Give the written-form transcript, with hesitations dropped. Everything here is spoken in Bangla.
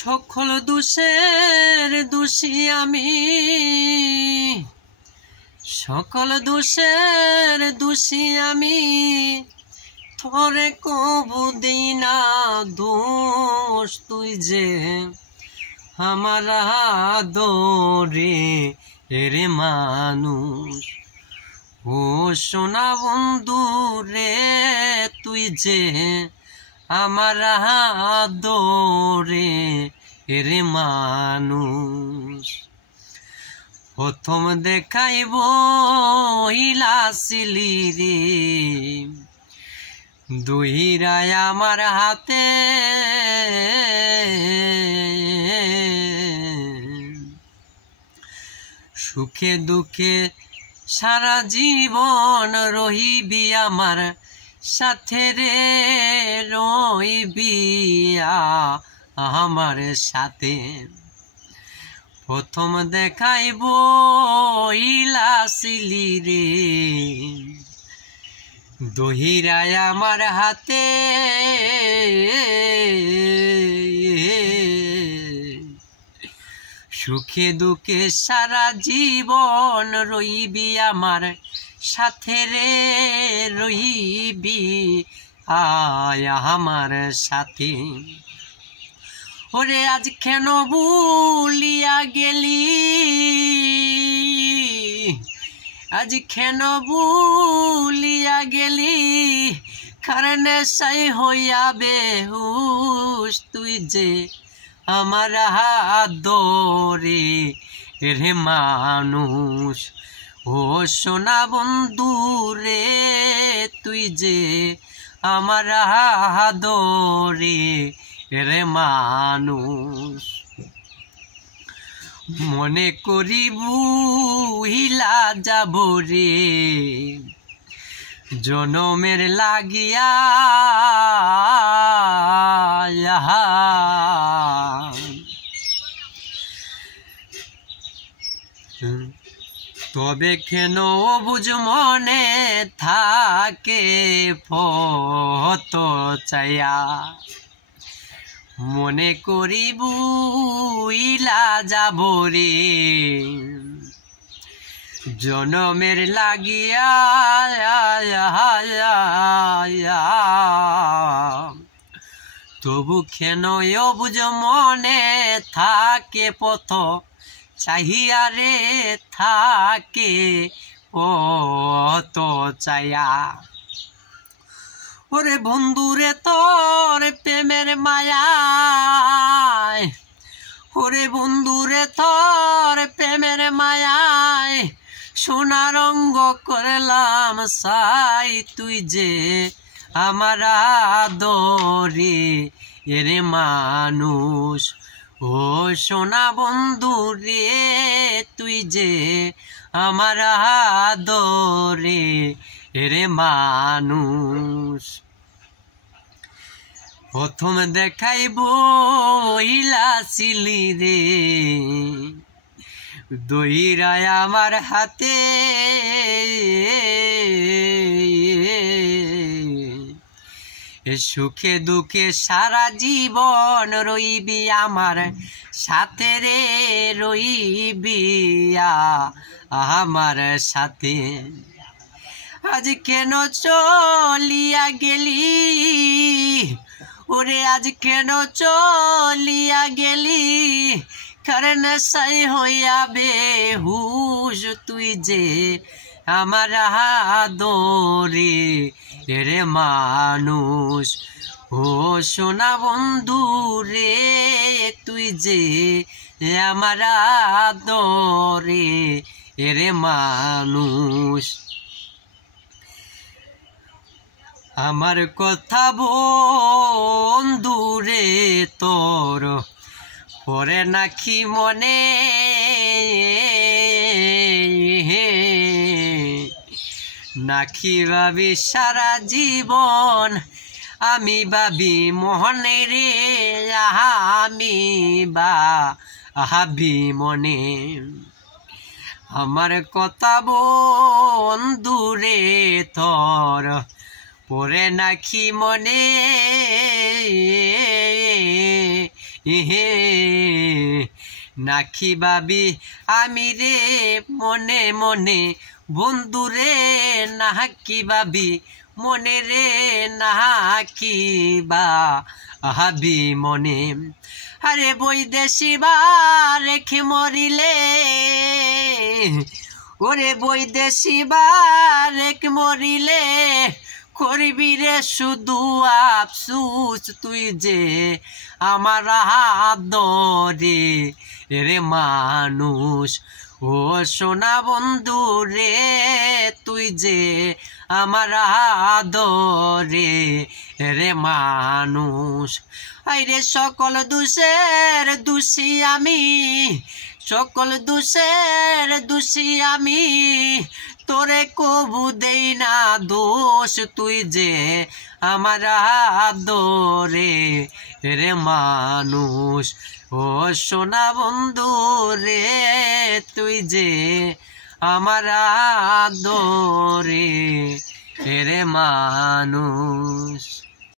সকল দোষের দোষী আমি, সকল দোষের দোষী আমি, তোরে কবু দেই না দোষ। তুই যে আমার আদরে রে মানুষ, ও সোনা বন্ধু রে, তুই যে আমার আদরে রে মানুষ। প্রথম দেখাইব ইলাসিলি রে, দুইরায় আমার হাতে, সুখে দুঃখে সারা জীবন রহিবি আমার সাথে রে, রহিবি আমার সাথে। প্রথম দেখাইব ইলাসিলি রে, দহিরায় আমার হাতে, সুখে দুঃখে সারা জীবন রইবি আমার সাথে রে, রইবি আমার সাথে। ওরে আজ কেন ভুলিয়া গেলি, আজ কেন ভুলিয়া গেলি, কারণে সাই হইয়া বেহুশ। তুই যে আমার আদরে রে মানুষ, ও সোনা বন্ধু রে, তুই যে আমার আদরে রে মানুষ। মনে করি ভুইলা যাব রে, জনমের লাগিয়া, তবে কেন বুঝ মনে থাকে ফত চাইয়া। মনে করি ভুইলা যাব রে, জনমের লাগিয়া, তবু কেন বুঝ মনে থাকে পথ চাহিয়া রে, থাকে পথ চাইয়া। ওরে বন্ধুরে তোর প্রেমের মায়ায়, ওরে বন্ধুরে তোর প্রেমের মায়ায়, সোনা রঙ্গ করলাম সাই। তুই যে আমার আদরে রে মানুষ, ও সোনা বন্ধু রে, তুই যে আমার আদরে রে মানুষ। প্রথম দেখাইব ইলাসিলি রে, দইরায় আমার হাতে, সুখে দুঃখে সারা জীবন রইবি আমার সাথে রে, রইবি আমার সাথে। আজ কেন চলিয়া গেলি, ওরে আজ কেন চলিয়া গেলি, কারণ সাই হইয়া বেহুশ। তুই যে আমার আদরে রে মানুষ, ও সোনা বন্ধু রে, তুই যে আমার আদরে রে মানুষ। আমার কথা বন্ধু রে তোর পরে নাকি মনে, নাকি ভাবি সারা জীবন, আমি ভাবি মনে রে, আমি ভাবি মনে। আমার কথা বন্ধু রে তোর পরে নাকি মনে ইহে নাকি ভাবি আমি রে মনে মনে বন্ধুরে নাকি ভাবি মনে রে নাকি ভাবি মনে আরে বৈদেশি বা রেখে মরিলে ওরে বৈদেশি বা রেখে মরিলে করবি রে শুধু আফসুস তুই যে আমার আদরে রে মানুষ ও সোনা বন্ধু রে তুই যে আমার আদরে রে মানুষ আইরে সকল দোষের দোষী আমি সকল দোষের দোষী আমি তোরে কবু দেই না দোষ তুই যে আমার আদরে রে মানুষ ও সোনা বন্ধু রে তুই যে আমার আদরে রে মানুষ।